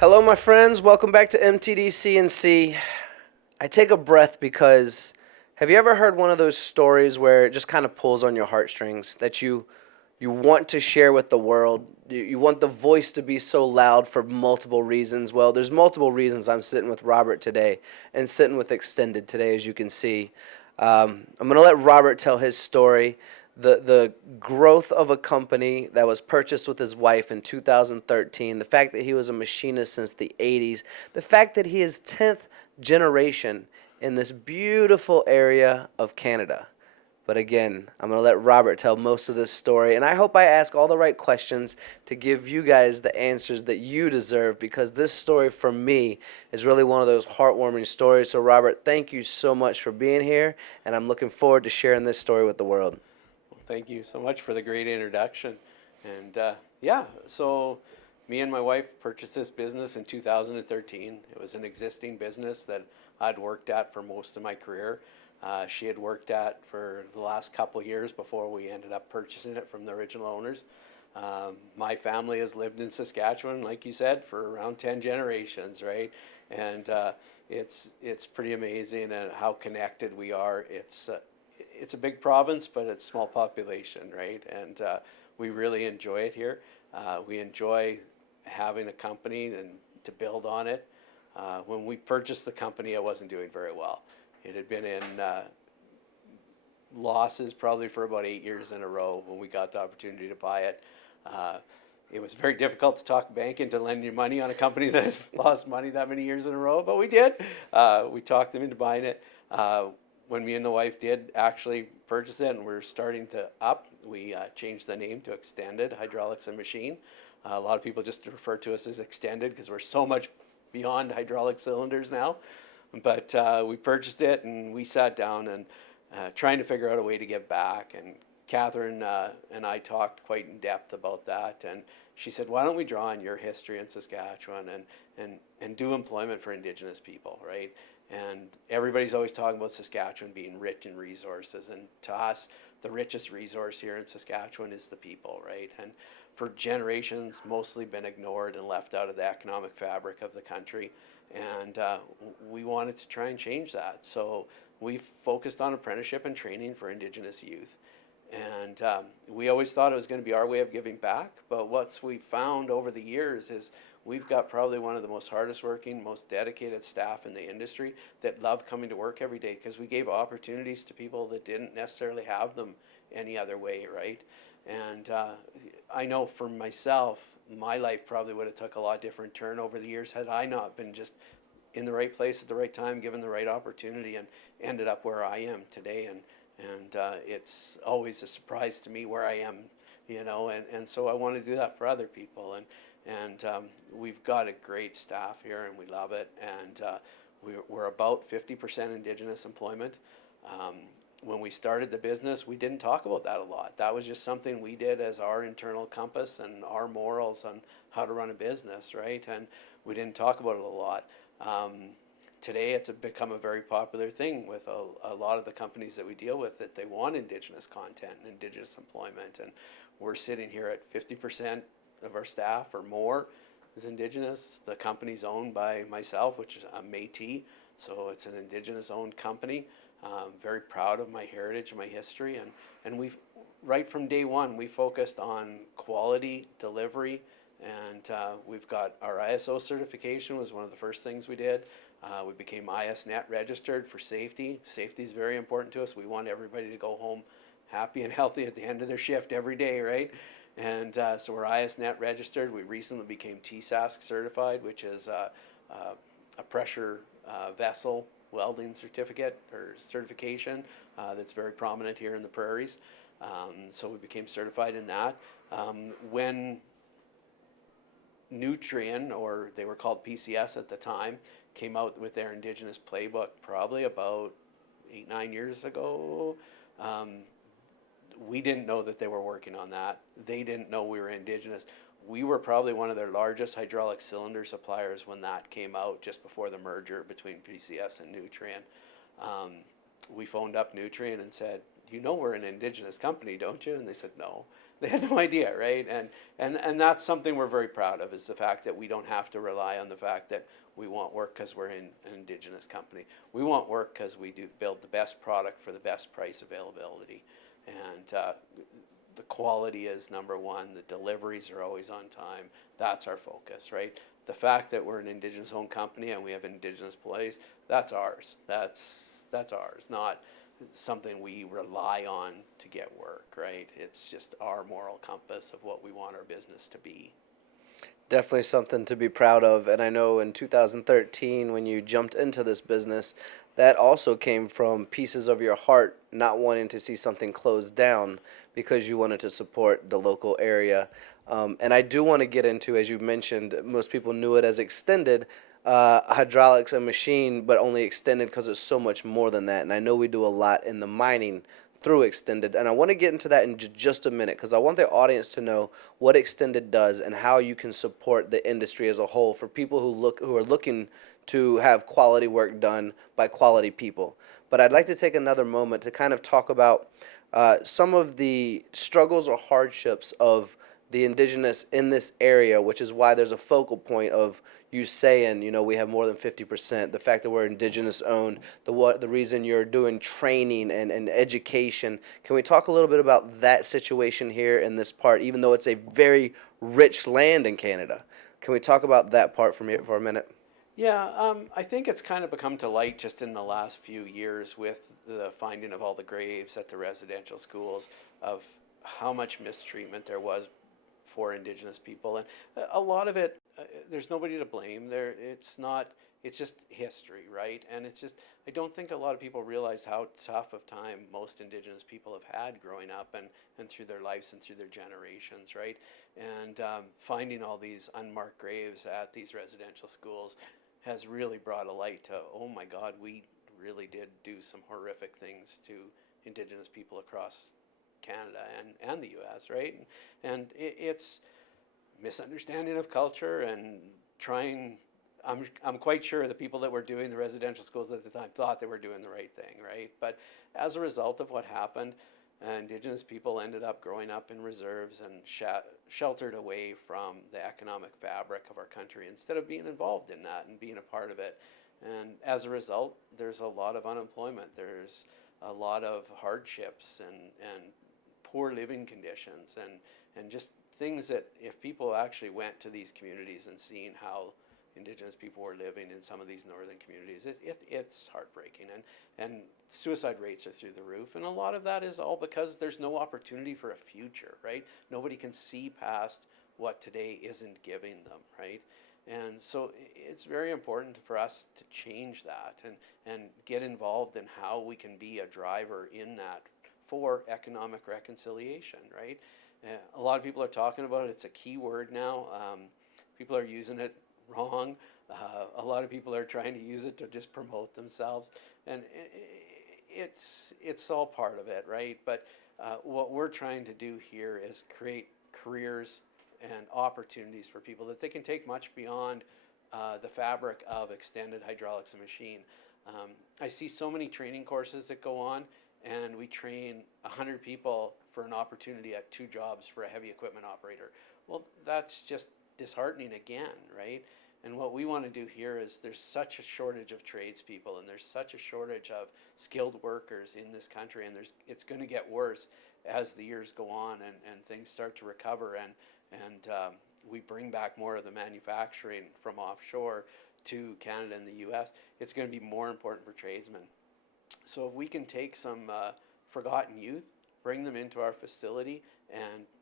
Hello, my friends. Welcome back to MTDCNC. I take a breath because have you ever heard one of those stories where it just kind of pulls on your heartstrings that you want to share with the world? You want the voice to be so loud for multiple reasons. Well, there's multiple reasons I'm sitting with Robert today and sitting with Xtended today, as you can see. I'm going to let Robert tell his story. The growth of a company that was purchased with his wife in 2013, the fact that he was a machinist since the 80s, the fact that he is 10th generation in this beautiful area of Canada. But again, I'm going to let Robert tell most of this story, and I hope I ask all the right questions to give you guys the answers that you deserve, because this story for me is really one of those heartwarming stories. So Robert, thank you so much for being here, and I'm looking forward to sharing this story with the world. Well, thank you so much for the great introduction. And yeah, so me and my wife purchased this business in 2013. It was an existing business that I'd worked at for most of my career. She had worked at for the last couple of years before we ended up purchasing it from the original owners. My family has lived in Saskatchewan, like you said, for around 10 generations, right? And it's pretty amazing how connected we are. It's a big province, but it's small population, right? And we really enjoy it here. We enjoy having a company and to build on it. When we purchased the company, it wasn't doing very well. It had been in losses probably for about 8 years in a row when we got the opportunity to buy it. It was very difficult to talk a bank into lending you money on a company that lost money that many years in a row, but we did. We talked them into buying it. When me and the wife did actually purchase it and we're starting to we changed the name to Xtended Hydraulics and Machine. A lot of people just refer to us as Extended because we're so much beyond hydraulic cylinders now. But we purchased it and we sat down and trying to figure out a way to give back. And Katherine and I talked quite in depth about that. And she said, why don't we draw on your history in Saskatchewan and do employment for Indigenous people, right? And everybody's always talking about Saskatchewan being rich in resources. And to us, the richest resource here in Saskatchewan is the people, right? And for generations, mostly been ignored and left out of the economic fabric of the country. And we wanted to try and change that. So we focused on apprenticeship and training for Indigenous youth. And we always thought it was going to be our way of giving back. But what we found over the years is we've got probably one of the most hardest working, most dedicated staff in the industry that love coming to work every day because we gave opportunities to people that didn't necessarily have them any other way, right? And I know for myself, my life probably would have took a lot different turn over the years had I not been just in the right place at the right time, given the right opportunity, and ended up where I am today. And it's always a surprise to me where I am, and so I want to do that for other people. And we've got a great staff here and we love it. And we're about 50% Indigenous employment. When we started the business, we didn't talk about that a lot. That was just something we did as our internal compass and our morals on how to run a business, right? And we didn't talk about it a lot. Today, it's become a very popular thing with a lot of the companies that we deal with, that they want Indigenous content and Indigenous employment. And we're sitting here at 50% of our staff or more is Indigenous. The company's owned by myself, which is a Métis, so it's an Indigenous-owned company. Very proud of my heritage and my history, and we've right from day one we focused on quality delivery, and we've got our ISO certification was one of the first things we did. We became ISNet registered for safety. Safety is very important to us. We want everybody to go home happy and healthy at the end of their shift every day, right? And so we're ISNet registered. We recently became TSASC certified, which is a pressure vessel welding certificate or certification that's very prominent here in the prairies. So we became certified in that. When Nutrien, or they were called PCS at the time, came out with their Indigenous playbook probably about 8-9 years ago, we didn't know that they were working on that. They didn't know we were Indigenous. We were probably one of their largest hydraulic cylinder suppliers when that came out, just before the merger between PCS and Nutrien. We phoned up Nutrien and said, you know we're an Indigenous company, don't you? And they said, no. They had no idea, right? And that's something we're very proud of, is the fact that we don't have to rely on the fact that we want work because we're an Indigenous company. We want work because we do build the best product for the best price availability. And the quality is number one. The deliveries are always on time. That's our focus, right? The fact that we're an Indigenous-owned company and we have Indigenous employees, that's ours. That's ours, not something we rely on to get work, right? It's just our moral compass of what we want our business to be. Definitely something to be proud of. And I know in 2013, when you jumped into this business, that also came from pieces of your heart not wanting to see something closed down because you wanted to support the local area. And I do want to get into, as you mentioned, most people knew it as Xtended Hydraulics and Machine, but only Xtended because it's so much more than that. And I know we do a lot in the mining through Xtended, and I want to get into that in just a minute because I want the audience to know what Xtended does and how you can support the industry as a whole for people who are looking to have quality work done by quality people. But I'd like to take another moment to kind of talk about some of the struggles or hardships of the Indigenous in this area, which is why there's a focal point of you saying, you know, we have more than 50%, the fact that we're Indigenous-owned, the reason you're doing training and education. Can we talk a little bit about that situation here in this part, even though it's a very rich land in Canada? Can we talk about that part for a minute? Yeah, I think it's kind of become to light just in the last few years with the finding of all the graves at the residential schools, of how much mistreatment there was for Indigenous people, and a lot of it, there's nobody to blame. It's just history, right? And it's just, I don't think a lot of people realize how tough of time most Indigenous people have had growing up and through their lives and through their generations, right? And finding all these unmarked graves at these residential schools has really brought a light to, oh my God, we really did do some horrific things to Indigenous people across Canada and the U.S., right? And it's misunderstanding of culture and trying. I'm quite sure the people that were doing the residential schools at the time thought they were doing the right thing, right? But as a result of what happened, Indigenous people ended up growing up in reserves and sheltered away from the economic fabric of our country instead of being involved in that and being a part of it. And as a result, there's a lot of unemployment. There's a lot of hardships and poor living conditions and just things that if people actually went to these communities and seen how Indigenous people were living in some of these northern communities, it's heartbreaking. And suicide rates are through the roof. And a lot of that is all because there's no opportunity for a future, right? Nobody can see past what today isn't giving them, right? And so it's very important for us to change that and get involved in how we can be a driver in that for economic reconciliation, right? A lot of people are talking about it. It's a key word now. People are using it wrong. A lot of people are trying to use it to just promote themselves, and it's all part of it, right? But what we're trying to do here is create careers and opportunities for people that they can take much beyond the fabric of Xtended Hydraulics and Machine. I see so many training courses that go on, and we train 100 people for an opportunity at 2 jobs for a heavy equipment operator. Well, that's just disheartening again, right? And what we want to do here is there's such a shortage of tradespeople and there's such a shortage of skilled workers in this country, and it's going to get worse as the years go on and things start to recover and we bring back more of the manufacturing from offshore to Canada and the US. It's going to be more important for tradesmen. So if we can take some forgotten youth, bring them into our facility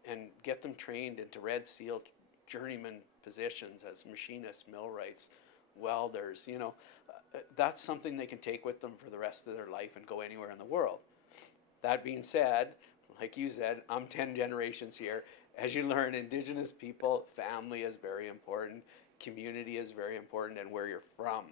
and get them trained into Red Seal journeyman positions as machinists, millwrights, welders, that's something they can take with them for the rest of their life and go anywhere in the world. That being said, like you said, I'm 10 generations here. As you learn, Indigenous people, family is very important, community is very important, and where you're from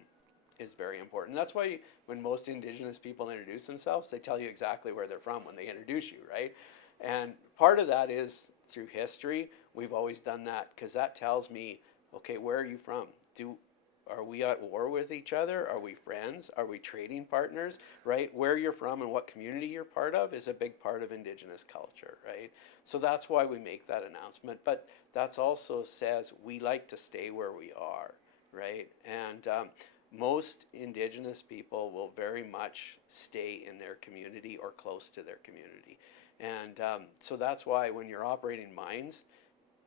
is very important. That's why when most Indigenous people introduce themselves, they tell you exactly where they're from when they introduce you, right? And part of that is through history. We've always done that because that tells me, okay, where are you from? Are we at war with each other? Are we friends? Are we trading partners? Right? Where you're from and what community you're part of is a big part of Indigenous culture, right? So that's why we make that announcement. But that's also says we like to stay where we are, right? And most Indigenous people will very much stay in their community or close to their community. And so that's why when you're operating mines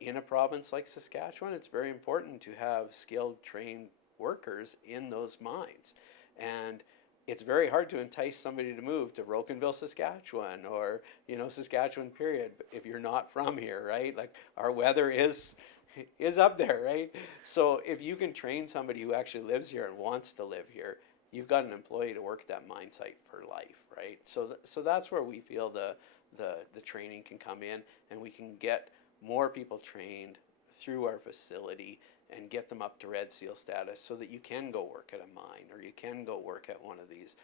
in a province like Saskatchewan, it's very important to have skilled, trained workers in those mines. And it's very hard to entice somebody to move to Rocanville, Saskatchewan, or, you know, Saskatchewan period, if you're not from here, right? Like, our weather is up there, right? So if you can train somebody who actually lives here and wants to live here, you've got an employee to work at that mine site for life, right? So that's where we feel the training can come in, and we can get more people trained through our facility and get them up to Red Seal status so that you can go work at a mine, or you can go work at one of these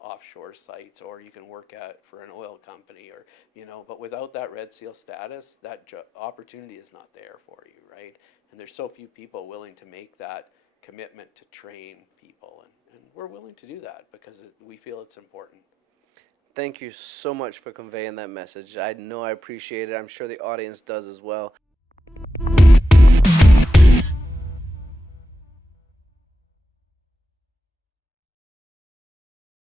offshore sites, or you can work for an oil company, or, you know, but without that Red Seal status, that opportunity is not there for you, right? And there's so few people willing to make that commitment to train people, and we're willing to do that because we feel it's important. Thank you so much for conveying that message. I know I appreciate it. I'm sure the audience does as well.